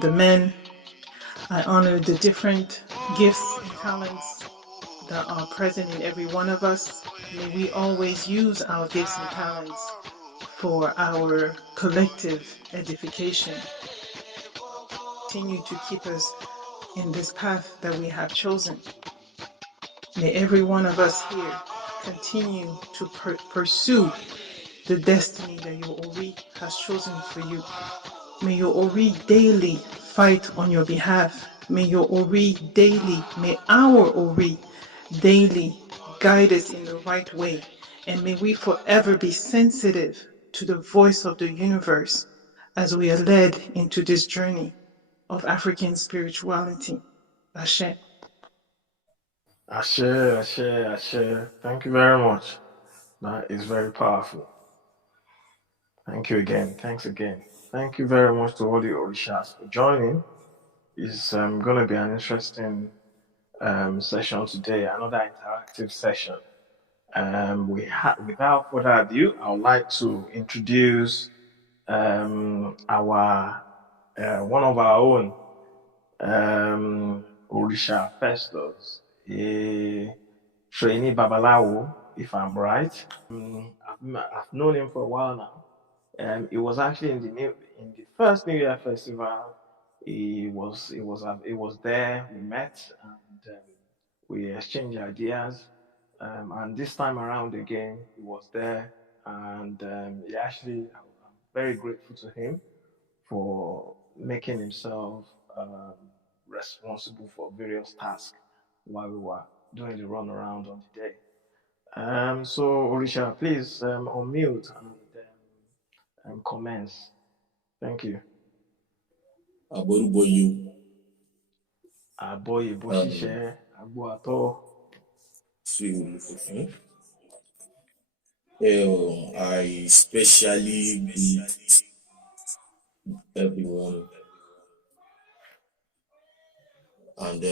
the men. I honor the different gifts and talents that are present in every one of us. May we always use our gifts and talents for our collective edification. Continue to keep us in this path that we have chosen. May every one of us here continue to pursue the destiny that your Ori has chosen for you. May your Ori daily fight on your behalf. May your Ori daily, may our Ori daily guide us in the right way. And may we forever be sensitive to the voice of the universe as we are led into this journey of African spirituality. Ashe. Ashe, Ashe, Ashe. Thank you very much. That is very powerful. Thank you again. Thanks again. Thank you very much to all the Orishas for joining. It's going to be an interesting session today, another interactive session. Without further ado, I would like to introduce our one of our own Orisha Festus, a trainee Babalawo, if I'm right. I've known him for a while now. It was actually in the first New Year festival. He was there. We met and we exchanged ideas. And this time around again, he was there, and he actually, I'm very grateful to him for making himself um, responsible for various tasks while we were doing the run around on the day. So Orisha, please unmute and commence. Thank you. Aboruboyu. Aboye Boshishe, Agbo Ato. I especially greet everyone and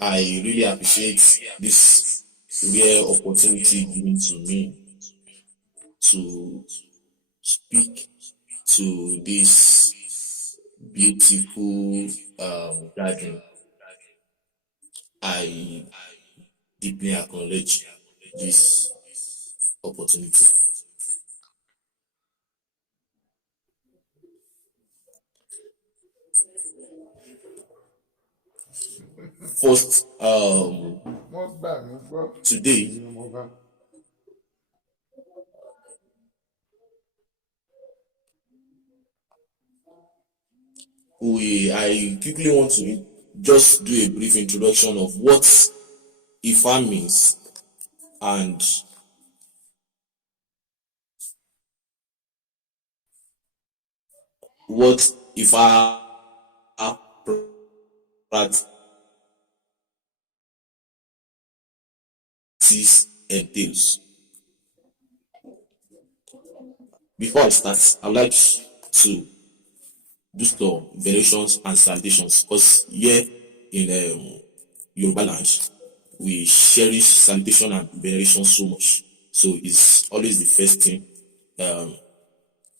I really appreciate this rare opportunity given to me to speak to this beautiful gathering. I deeply acknowledge this opportunity. First, today, I quickly want to just do a brief introduction of what Ifa means and what Ifa practice entails. Before I start, I would like to do some venerations and salutations because here in Yoruba land, we cherish salutation and veneration so much. So it's always the first thing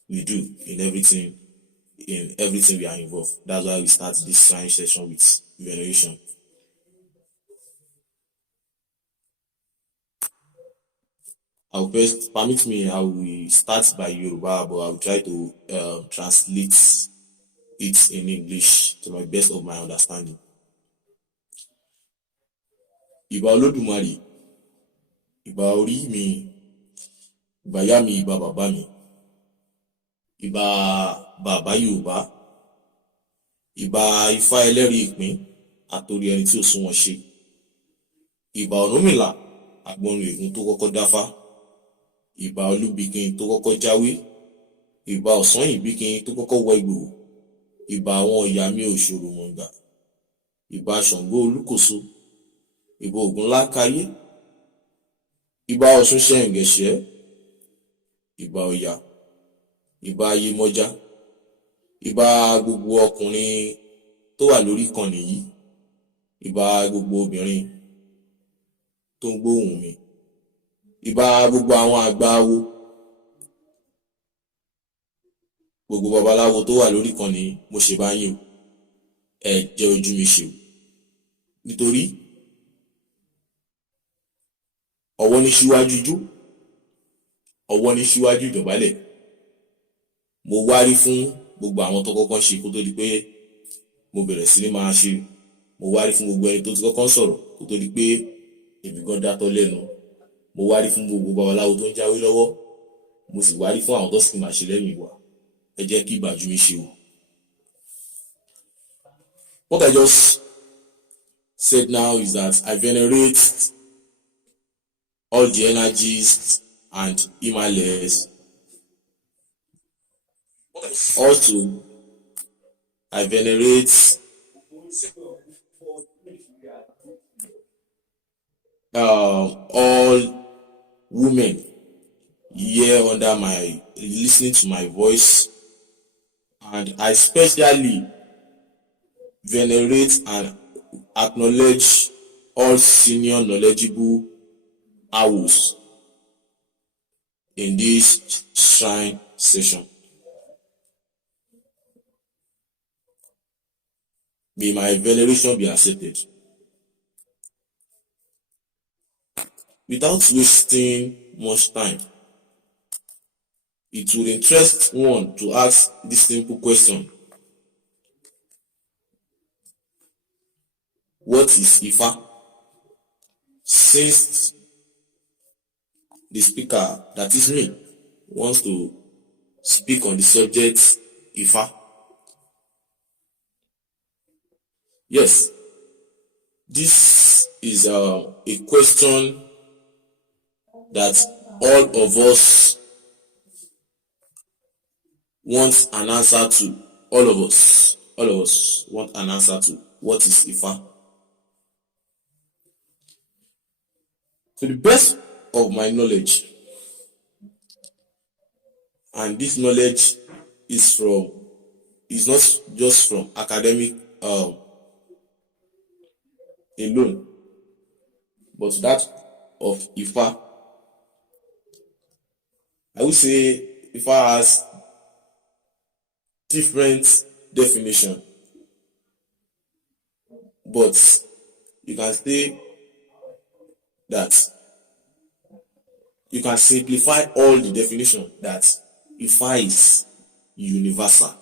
we do in everything we are involved. That's why we start this science session with veneration. I'll first permit me. I will start by Yoruba, but I'll try to translate it in English to my best of my understanding. Ìbà Olódùmarè, ìbà orí mi, ìbà ìyá mi, ìbà bàbá mi, ìbà bàbá Yorùbá, ìbà Ifá ẹlẹ́rìí ìpín àtòrí ẹni tí ò sunwọ̀n ṣe, ìbà Ọ̀rúnmìlà àgbọnrìn ègún tó kọ́kọ́ dáfá, ìbà Olúbìkin tó kọ́kọ́ jáwé, ìbà Ọ̀sányìnbíkin tó kọ́kọ́ wọ Ìgbòho, ìbà àwọn ìyá mi Òṣòròmọ̀ǹgà, ìbà Ṣàngó Olúkòso, ìbà Ògúnlákáyé, ìbà Ọ̀ṣun Ṣẹ̀ǹgẹ̀ṣẹ́, ìbà Ọya, ìbà Ayémọ́já, ìbà gbogbo ọkùnrin tó wà lórí ìkànnì yìí, ìbà gbogbo obìnrin tó ń gbóhùn mi, ìbà gbogbo àwọn àgbà awo, gbogbo babaláwo tó wà lórí kan ní mo ṣe bá yín o, ẹ jẹ́ ojú mi ṣe o, nítorí ọwọ́ ní síwájú ijó, ọwọ́ ní síwájú ìdọ̀bálẹ̀. Mo wárí fún gbogbo àwọn tó kọ́kọ́ ṣe kó tó di pé mo bẹ̀rẹ̀ sí ní máa ṣe. Mo wárí fún gbogbo ẹni tó ti kọ́kọ́ sọ̀rọ̀ kó tó di pé èmi gan dátọ́ lẹ́nu. Mo wárí fún gbogbo babaláwo tó ń jáwé lọ́wọ́. Mo sì wárí fún àwọn tó sì máa ṣe lẹ́yìn wa. Ẹ jẹ́ kí ìbàjú mi ṣe o. What I just said now is that I venerate all the energies and Himalayas. Also, I venerate all women here under my listening to my voice, and I especially venerate and acknowledge all senior knowledgeable Awos in this shrine session. May my veneration be accepted. Without wasting much time, it would interest one to ask this simple question. What is Ifa? Since the speaker, that is me, wants to speak on the subject Ifa. Yes, this is a question that all of us want an answer to. All of us want an answer to. What is Ifa? To the best of my knowledge, and this knowledge is not just from academic alone, but that of Ifa. I would say Ifa has different definition, but you can say that you can simplify all the definition that Ifa is universal.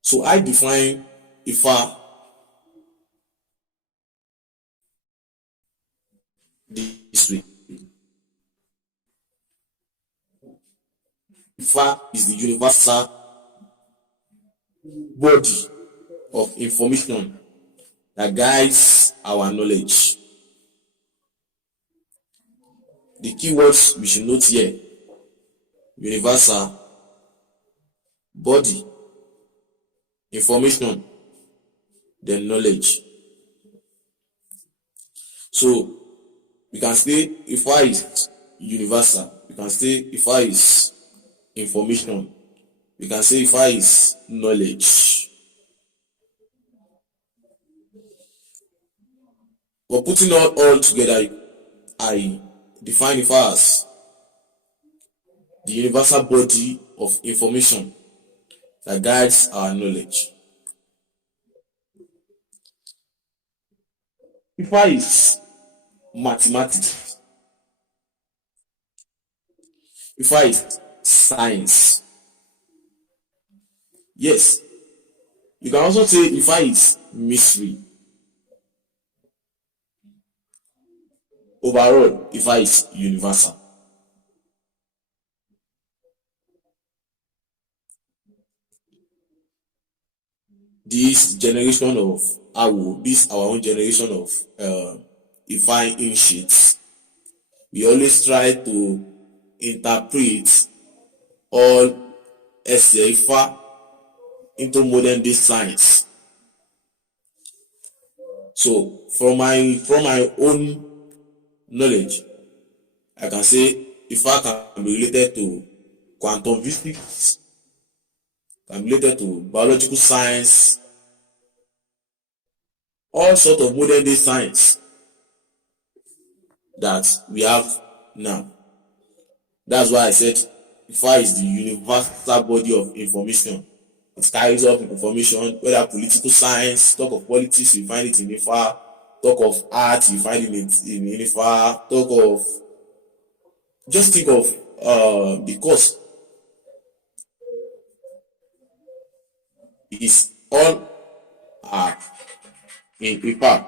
So I define Ifa this way. Ifa is the universal body of information that guides our knowledge. The keywords we should note here: universal, body, information, then knowledge. So we can say Ifa is universal. We can say Ifa is information. We can say Ifa is knowledge. But putting all together, I define Ifa as the universal body of information that guides our knowledge. Ifa is mathematics. Ifa is science. Yes, you can also say Ifa is mystery. Overall, Ifa is universal. This generation of Awo, this our own generation of Ifa initiates, we always try to interpret all Ifa into modern day science. So from my own knowledge, I can say Ifa can be related to quantum physics, can be related to biological science, all sorts of modern day science that we have now. That's why I said Ifa is the universal body of information. It carries up information, whether political science, talk of politics, you find it in Ifa. Talk of art, you find it in Ifa. Talk of, just think of the course is all are in Ifa.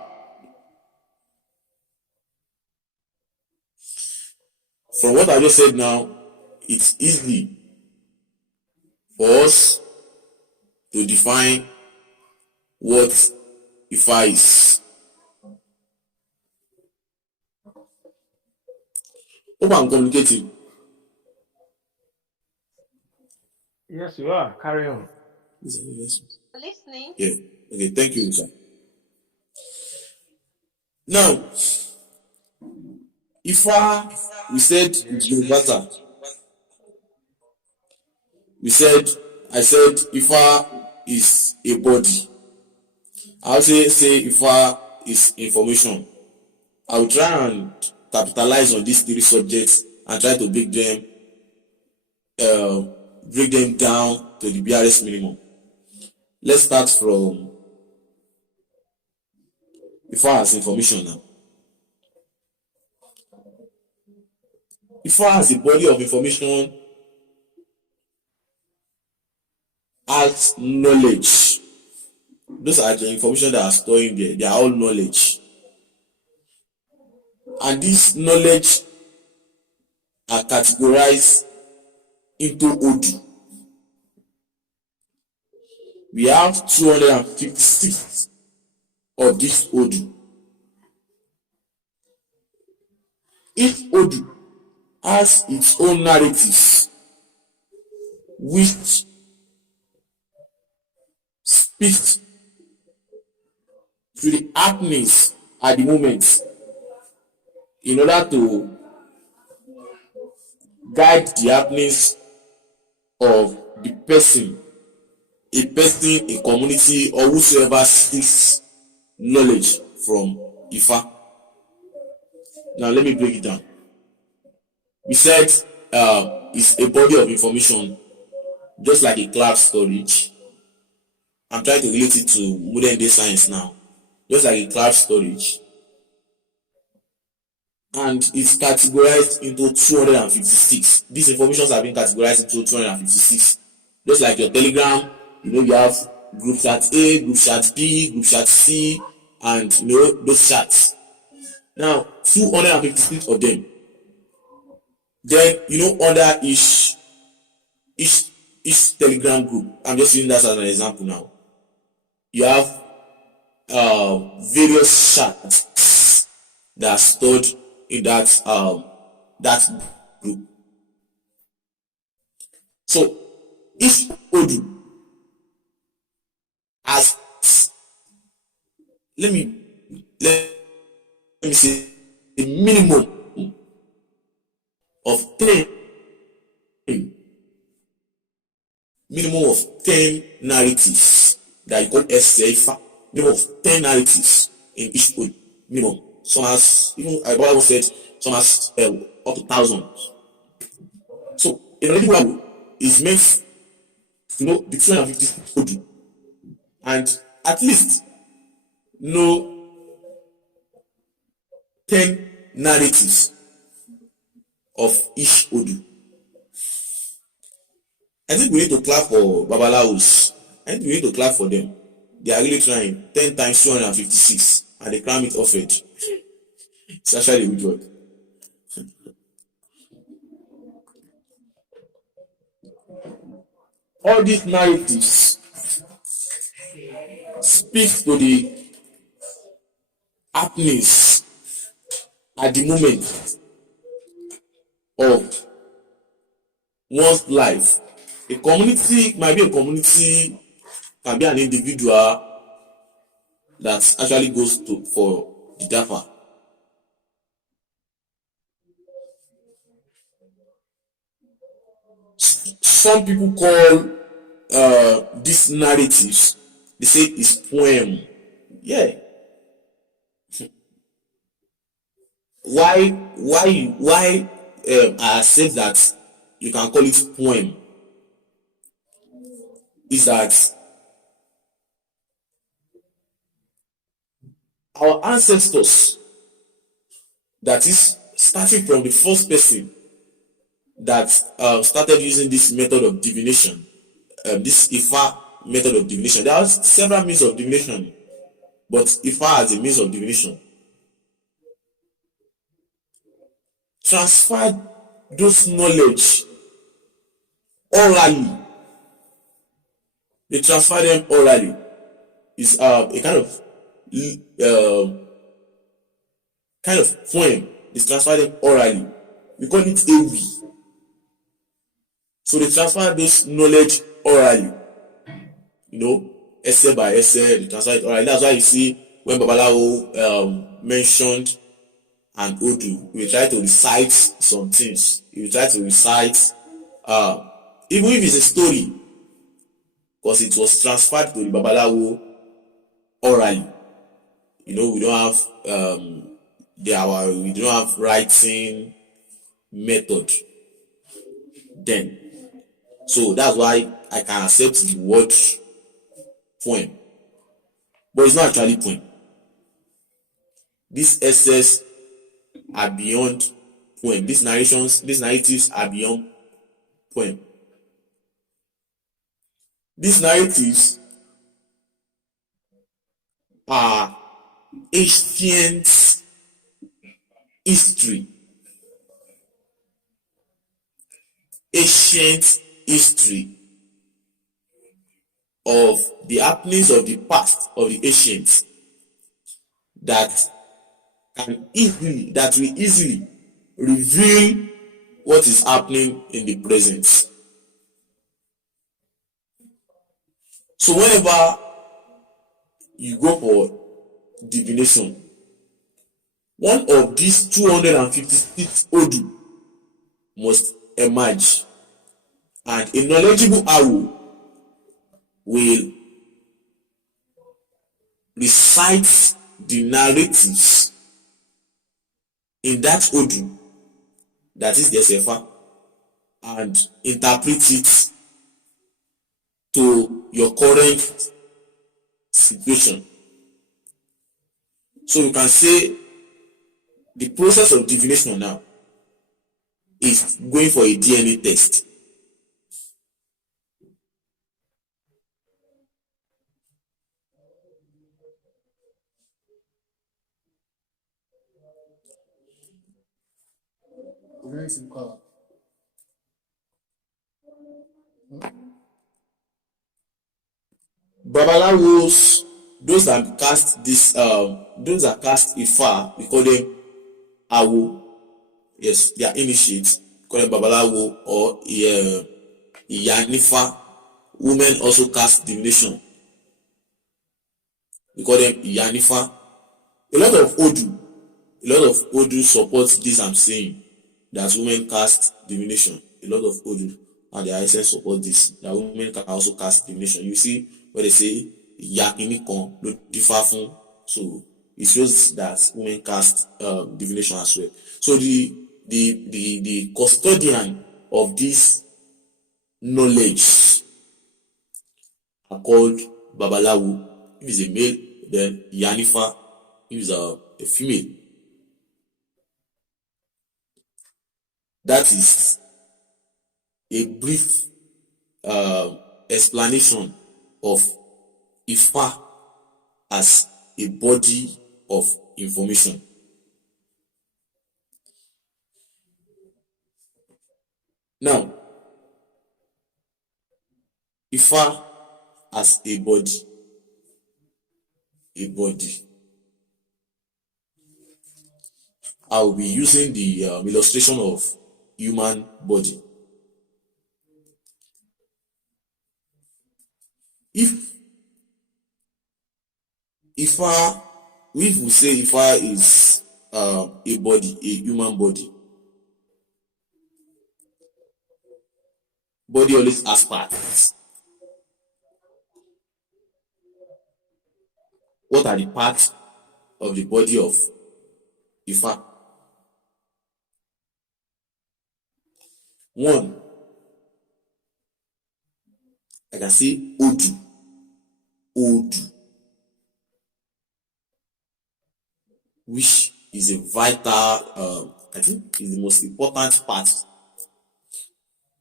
From what I just said now, it's easy for us to define what Ifa is. Hope I'm communicating. Yes, you are. Carry on. Listening. Yeah. Okay. Thank you, sir. Now, Ifa, we said it's universal. I said Ifa is a body. I also say Ifa is information. I will try and capitalize on these three subjects and try to break them down to the barest minimum. Let's start from Ifa as information now. Ifa as a body of information as knowledge. Those are the information that are stored in there. They are all knowledge. And this knowledge are categorized into Odu. We have 256 of this Odu. Each Odu has its own narratives, which speaks to the happenings at the moment in order to guide the happenings of the person, a person, a community, or whosoever seeks knowledge from Ifa. Now let me break it down. We said it's a body of information, just like a cloud storage. I'm trying to relate it to modern day science now. Just like a cloud storage. And it's categorized into 256. These informations have been categorized into 256. Just like your Telegram, you have group chat A, group chat B, group chat C, and those chats. Now, 256 of them. Then, under each Telegram group, I'm just using that as an example now. You have various chats that are stored in that group. So each Odu has, let me say, a minimum of 10 narratives that you call Ifa. Minimum of 10 narratives in each Odu. Minimum. Some has, even I said, some has up to thousands. So a knowledgeable is meant to know the 250 Odu, and at least know 10 narratives of each Odu. I think we need to clap for Babalawos. I think we need to clap for them. They are really trying. 10 times 256, and they cram it off it. It's actually a good work. All these narratives speak to the happenings at the moment of one's life. A community might be a community, can be an individual that actually goes for the DAPA. Some people call these narratives, they say it's poem. Yeah. Why I said that you can call it poem, is that our ancestors, that is starting from the first person that started using this method of divination, this Ifa method of divination. There are several means of divination, but Ifa as a means of divination transferred those knowledge orally. They transfer them orally. It's a kind of poem. They transfer them orally. We call it Ewi. So they transfer this knowledge orally. You know, essay by essay, they transfer it orally. That's why you see when Babalawo mentioned an Odu, we try to recite some things. You try to recite, even if it's a story, because it was transferred to the Babalawo orally. You know, we don't have we don't have writing method then. So that's why I can accept the word poem. But it's not actually poem. These essays are beyond poem. These narratives are beyond poem. These narratives are ancient history. Ancient history of the happenings of the past, of the ancients, that will easily reveal what is happening in the present. So whenever you go for divination, one of these 256 Odu must emerge, and a knowledgeable Awo will recite the narratives in that Odu, that is the Sefa, and interpret it to your current situation. So you can say the process of divination now is going for a DNA test. Babalawos, those that cast Ifa, we call them Awo. Yes, they are initiates. We call them Babalawo or Iyanifa. Women also cast divination. We call them Iyanifa. A lot of Odu supports this I'm saying, that women cast divination. A lot of Odu and their essence support this, that women can also cast divination. You see where they say Yakinikon lo differ from, so it shows that women cast divination as well. So the custodian of this knowledge are called Babalawo. If it's a male, then Yanifa. If it's a female. That is a brief explanation of Ifa as a body of information. Now, Ifa as a body. I will be using the illustration of human body. If we say Ifa is a body, a human body. Body always has parts. What are the parts of the body of Ifa? One, I can say Odu. Odu. Which is a vital, I think is the most important part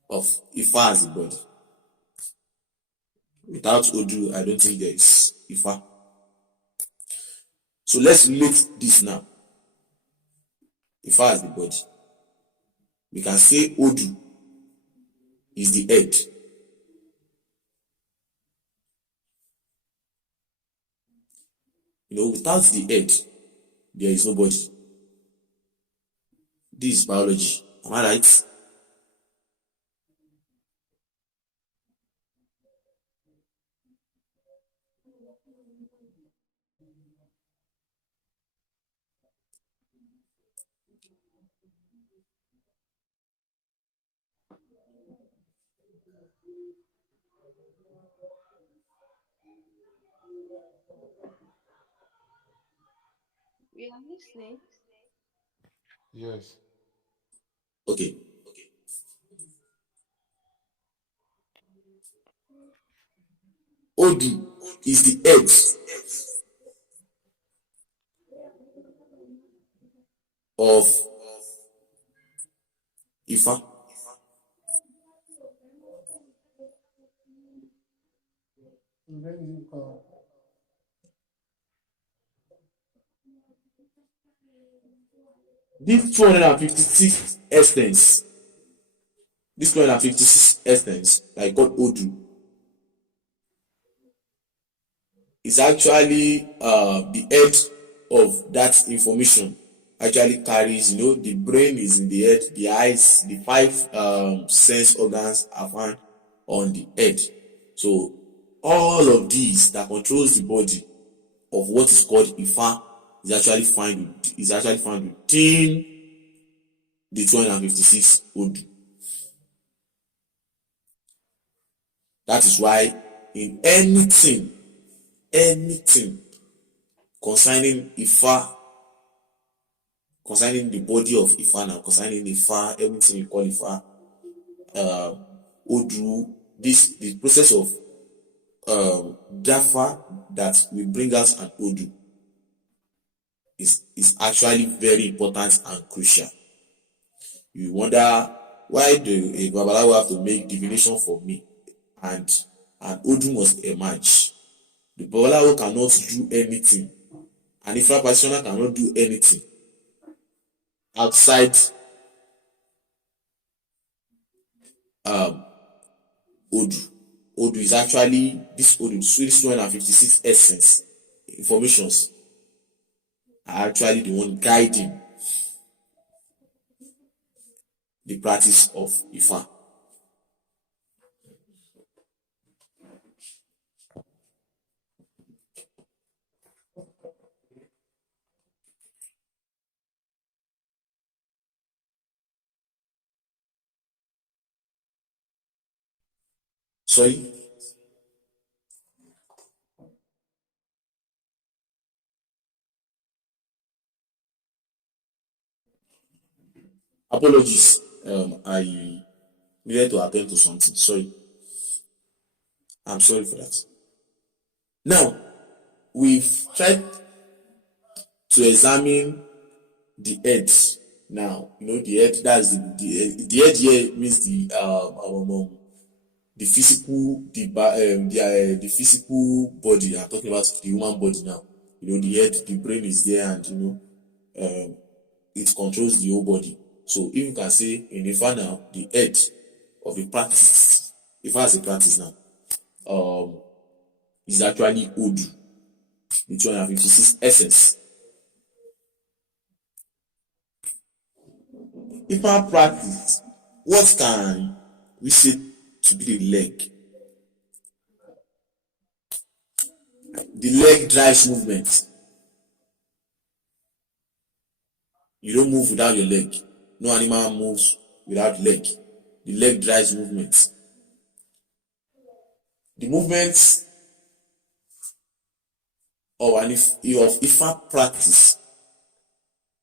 of Ifa as a body. Without Odu, I don't think there is Ifa. So let's relate this now. Ifa as the body. We can say Odu is the head. Without the head, there is no body. This is biology. Am I right? We are listening. Yes. Okay. Odu is the head of Ifa. This 256 essence, that I call Odu, is actually the head of that information. Actually carries, the brain is in the head, the eyes, the 5 sense organs are found on the head. So all of these that controls the body of what is called Ifa is actually found within the 256 Odu. That is why in anything concerning Ifa, concerning the body of Ifa now, concerning Ifa, everything you call Ifa, Odu, the process of Dafa that we bring out an Odu is actually very important and crucial. You wonder why do a Babalawo have to make divination for me and an Odu must emerge. The Babalawo cannot do anything, and Ifa practitioner cannot do anything outside Odu. Odu is actually this 256 essence informations are actually the one guiding the practice of Ifa. Sorry. Apologies. I needed to attend to something. Sorry. I'm sorry for that. Now, we've tried to examine the head. Now, the head, that's the head here means the physical, the physical body. I'm talking about the human body now. The head, the brain is there, and it controls the whole body. So if you can say in Ifa now, the head of the practice, Ifa as a practice now, is actually Odu, the 256 essence. Ifa practice, what can we say to be the leg? The leg drives movement. You don't move without your leg. No animal moves without leg. The leg drives movement. The movements of Ifa practice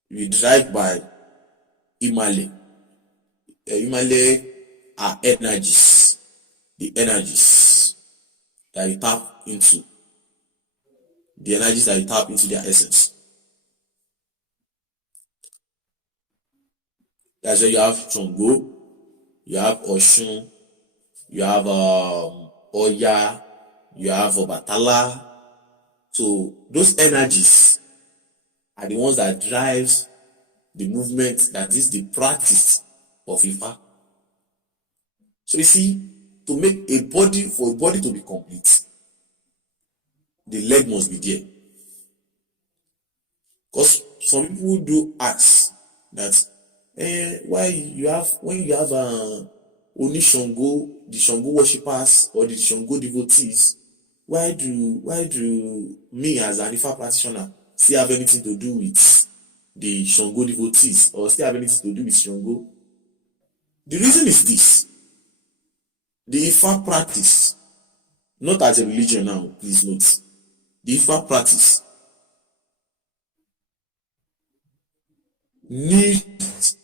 we drive by Imale. Imale are energies. The energies. that you tap into, the energies that you tap into their essence. That's where you have Chongo, you have Oshun, you have Oya, you have Obatala. So those energies are the ones that drives the movement, that is the practice of Ifa. So you see, to make a body, for a body to be complete, the leg must be there. Because some people do ask that why you have, when you have only Shango, the Shango worshippers or the Shango devotees, why do me as an Ifa practitioner still have anything to do with the Shango devotees, or still have anything to do with Shango? The reason is this: the Ifa practice, not as a religion now, please note, the Ifa practice needs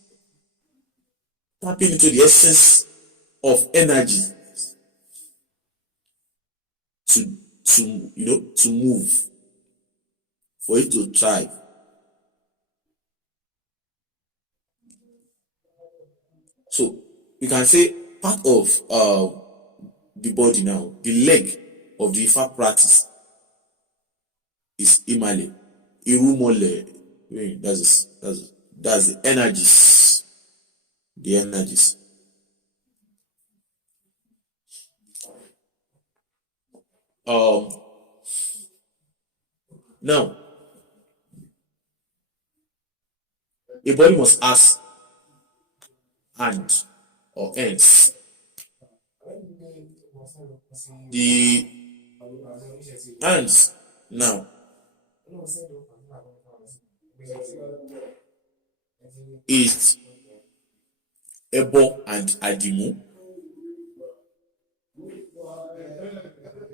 tapping into the essence of energy to move, for it to thrive. So you can say part of the body now, the leg of the Ifa practice is Imale, Irumole. That's the energies. The energies. Now, a body must ask hand or ends. The hands now is Ebo and Adimu.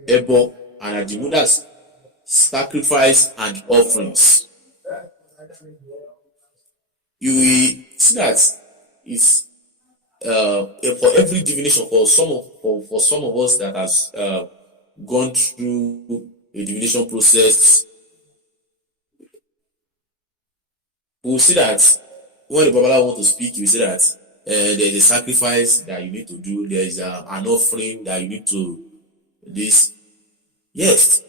Ebo and Adimu, that's sacrifice and offerings. You will see that it's for every divination, for some of us that has gone through a divination process, we will see that when the Babala want to speak, you will see that there is a sacrifice that you need to do, there is an offering that you need to this. Yes,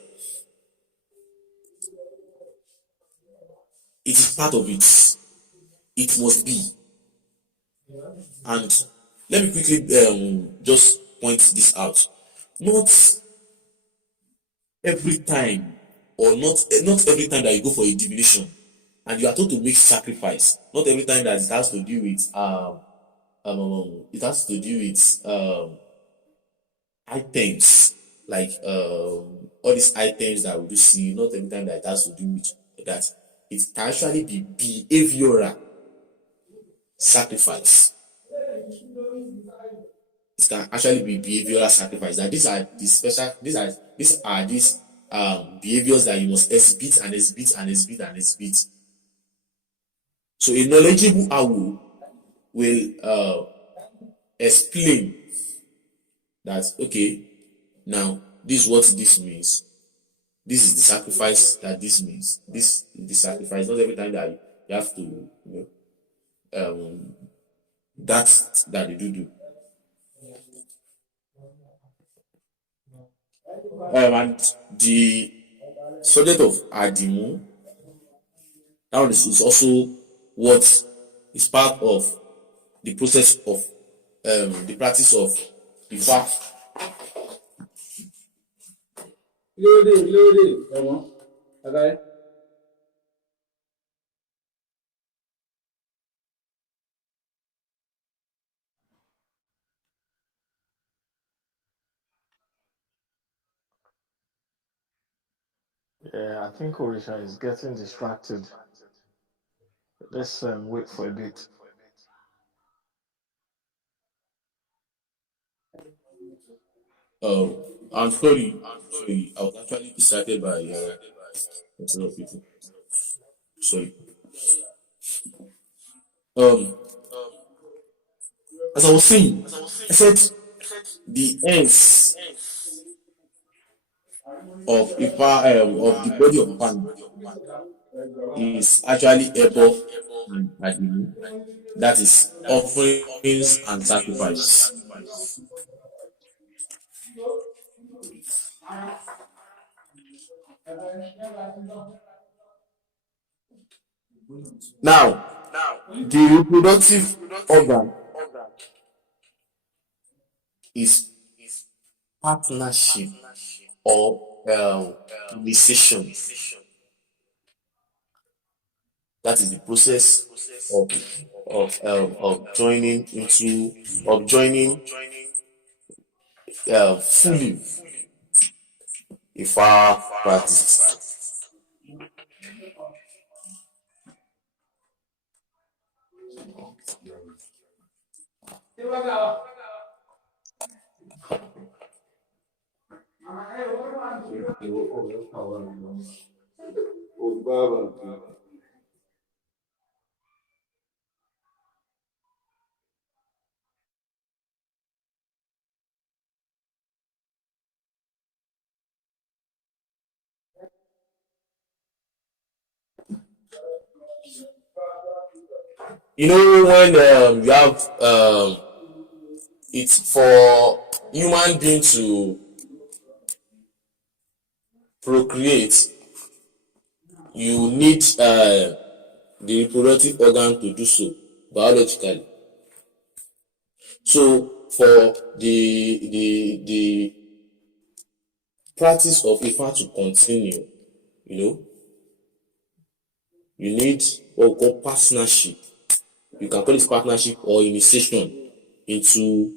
it is part of it. It must be. And let me quickly just point this out. Not every time, or not every time that you go for a divination and you are told to make sacrifice, not every time that it has to do with items, like all these items that we do see, not every time that it has to do with that. It can actually be behavioral sacrifice. It can actually be behavioral sacrifice. That these are behaviors that you must exhibit and exhibit and exhibit and exhibit. So a knowledgeable Awo will explain that, okay, now this is what this means. This is the sacrifice that this means. This is the sacrifice. Not every time that you have to, that they do. And the subject of Adimu, that one is also what is part of the process of the practice of the fact. Okay. Yeah, I think Orisha is getting distracted. Let's wait for a bit. I'm sorry. I was actually distracted by a lot of people. Sorry. As I was saying, I said the ends of Ifa of the body of Pan is actually Ebo and Adimu. That is offerings and sacrifice. Now, the reproductive organ is partnership or initiation. That is the process of joining into fully Ifa practice. You know, when you have it's for human being to procreate, you need the reproductive organ to do so biologically. So for the practice of Ifa to continue, you need what we call partnership. You can call it partnership or initiation into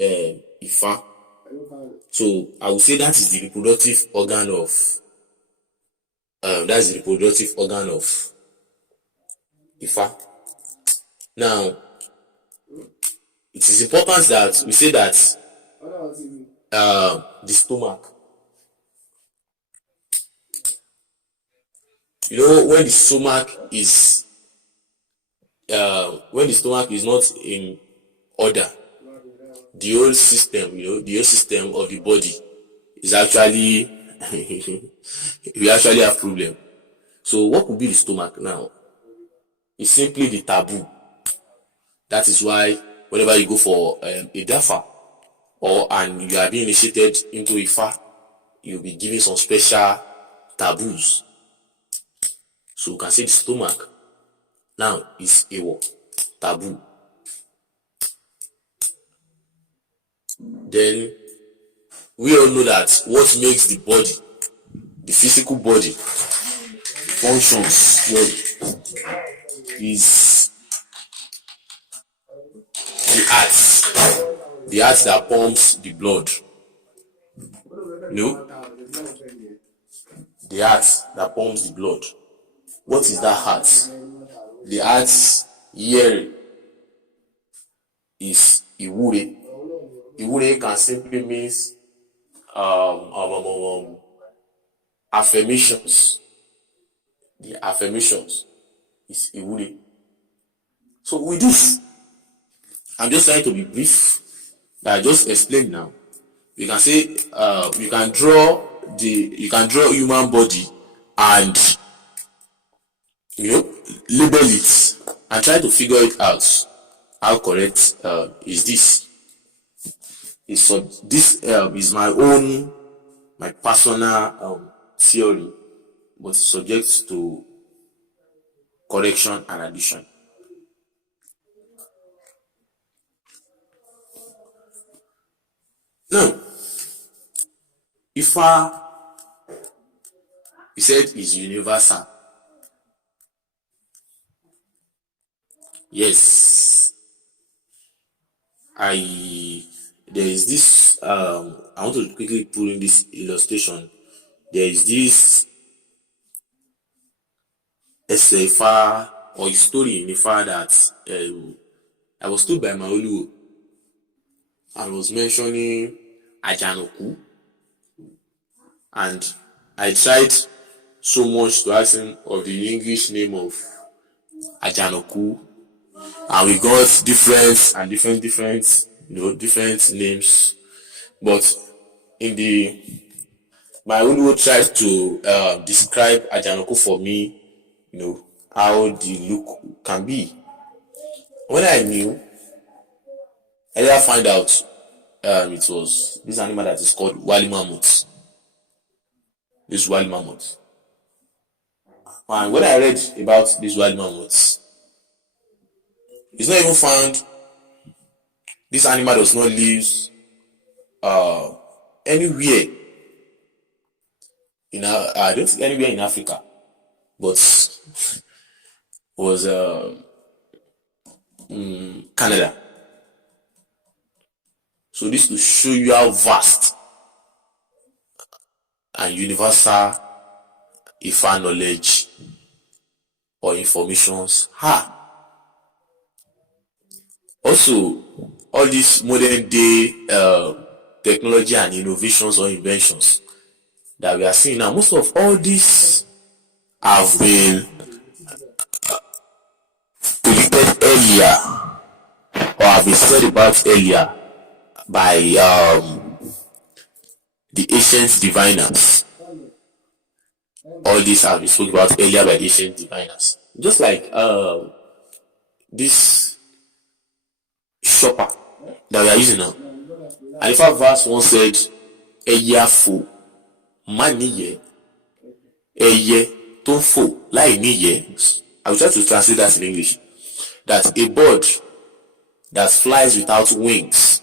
Ifa. So I would say that is the reproductive organ of Ifa. Now, it is important that we say that the stomach, when the stomach is not in order, the whole system of the body is actually we actually have problem. So what could be the stomach now? It's simply the taboo. That is why whenever you go for a dafa and you are being initiated into Ifa, you'll be given some special taboos. So you can say the stomach now is a taboo. Then we all know that what makes the body, the physical body, functions well is the heart that pumps the blood. The heart that pumps the blood. What is that heart? The heart here is Iwure. Iwure can simply means affirmations. The affirmations is Iwure. So with this, I'm just trying to be brief. I just explained now. You can say you can draw human body and label it and try to figure it out. How correct is this? This is my personal theory, but subject to correction and addition. Now, Ifa, he said, is universal. Yes, there is this. I want to quickly put in this illustration. There is this Ifa or story in Ifa that I was told by my Olu. I was mentioning Ajanoku, and I tried so much to ask him of the English name of Ajanoku, and we got different names. But in the my Oluwo tried to describe Ajanoko for me, how the look can be. When I knew, I later find out it was this animal that is called Wali Mammoth. This Wali Mammoth. And when I read about this Wali Mammoth, it's not even found. This animal does not live anywhere I don't think anywhere in Africa, but was Canada. So this to show you how vast and universal Ifa knowledge or informations are. Also, all these modern day technology and innovations or inventions that we are seeing now, most of all these have been predicted earlier or have been said about earlier by the ancient diviners. All these have been spoken about earlier by the ancient diviners. Just like this shopper that we are using now. And in fact, verse 1 said, Eye fo, maniye, eye ton fo, lai niye. I will try to translate that in English. That a bird that flies without wings.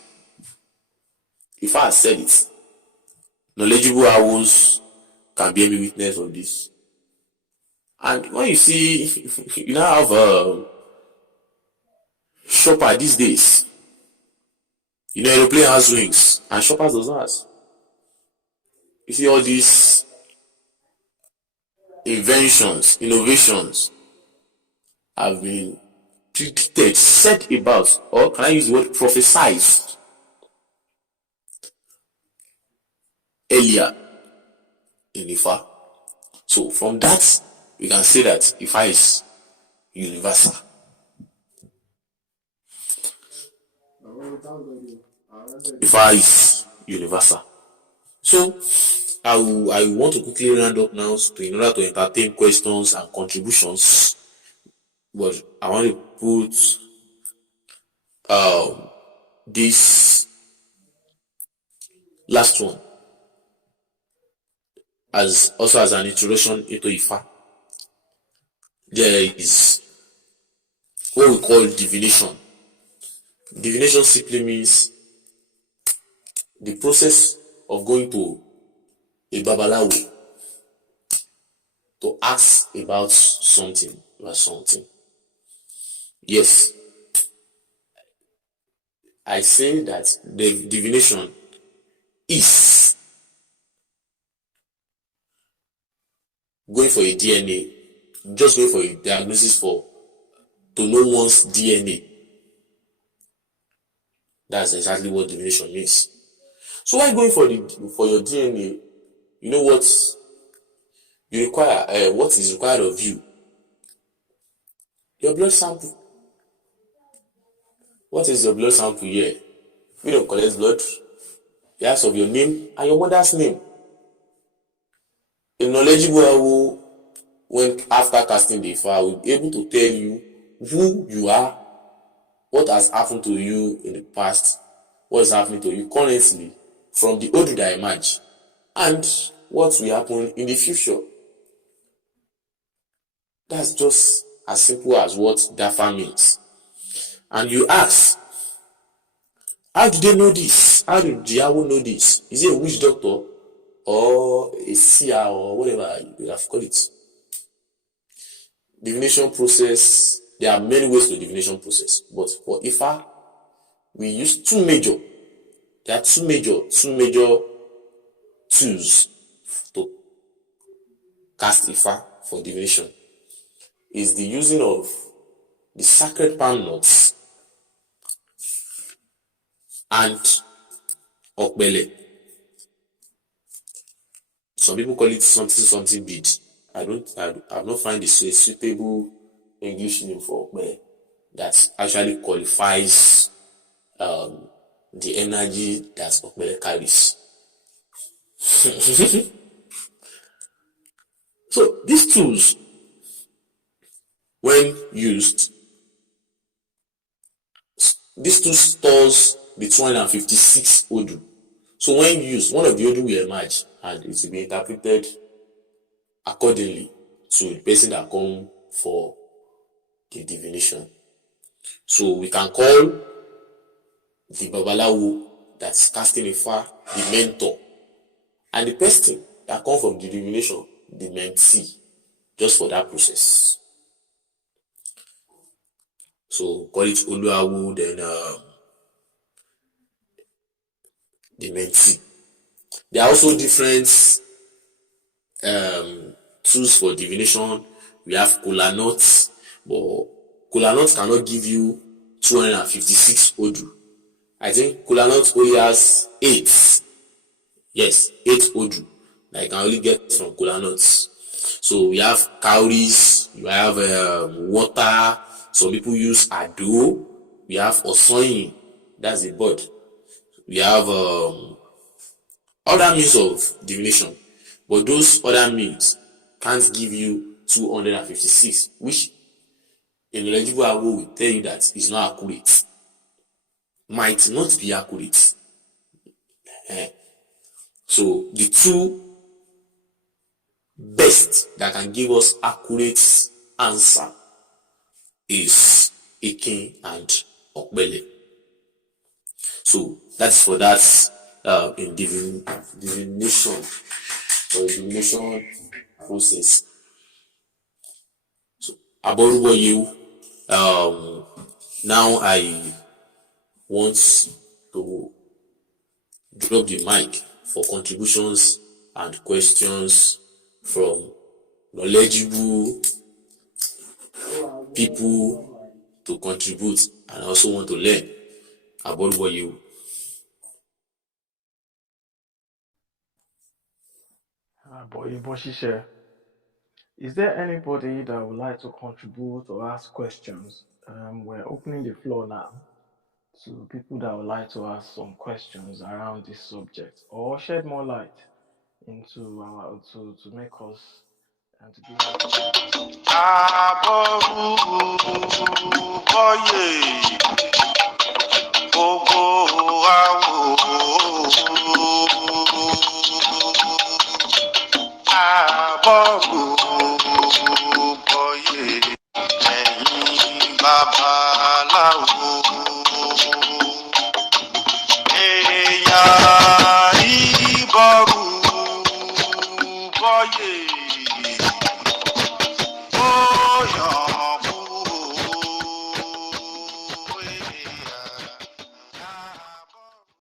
If I said it, knowledgeable owls can bear me witness of this. And when you see, you now have a shopper these days. Aeroplane has wings and shoppers does not. You see all these inventions, innovations have been predicted, said about, or can I use the word prophesied earlier in Ifa. So from that, we can say that Ifa is universal. Ifa is universal. So I want to quickly round up now in order to entertain questions and contributions. But I want to put this last one as an introduction into Ifa. There is what we call divination. Divination simply means the process of going to a babalawo to ask about something. Yes, I say that the divination is going for a DNA, just going for a diagnosis to know one's DNA. That's exactly what divination means. So while going for your DNA, you know what you require, what is required of you? Your blood sample. What is your blood sample here? We don't collect blood. You ask of your name and your mother's name. A knowledgeable who, when after casting the Ifa, will be able to tell you who you are, what has happened to you in the past, what is happening to you currently from the old that emerge, and what will happen in the future. That's just as simple as what Dafa means. And you ask, how do they know this? How did the Awo know this? Is it a witch doctor or a seer or whatever you have called it? Divination process, there are many ways to divination process, but for Ifa, we use two major tools to cast Ifa for divination. Is the using of the sacred palm nuts and okbele. Some people call it something bead. I've not find a suitable English name for okbele that actually qualifies the energy that okbele carries. So these tools, when used, this tool stores the 256 Odu. So when used, one of the Odu will emerge and it will be interpreted accordingly to the person that come for the divination. So we can call the Babalawo that's casting a far the mentor, and the person that come from the divination the mentee, just for that process. So call it Oluawo, then the mentee. There are also different tools for divination. We have kola nuts, but kola nuts cannot give you 256 Odu. I think kola nuts only has 8. Yes, 8 Odu that you can only get from kola nuts. So we have cowries, you have water. Some people use ado. We have osoyin, that's a bird. We have other means of divination, but those other means can't give you 256, which a knowledgeable Awo will tell you that is not accurate. Might not be accurate. So the two best that can give us accurate answer is Ikin and Okbele. So that's for that in divination or divination process. So about you, now I want to drop the mic for contributions and questions from knowledgeable people to contribute, and I also want to learn about what you. Shisha, is there anybody that would like to contribute or ask questions? We're opening the floor now to people that would like to ask some questions around this subject or shed more light into our to make us and to give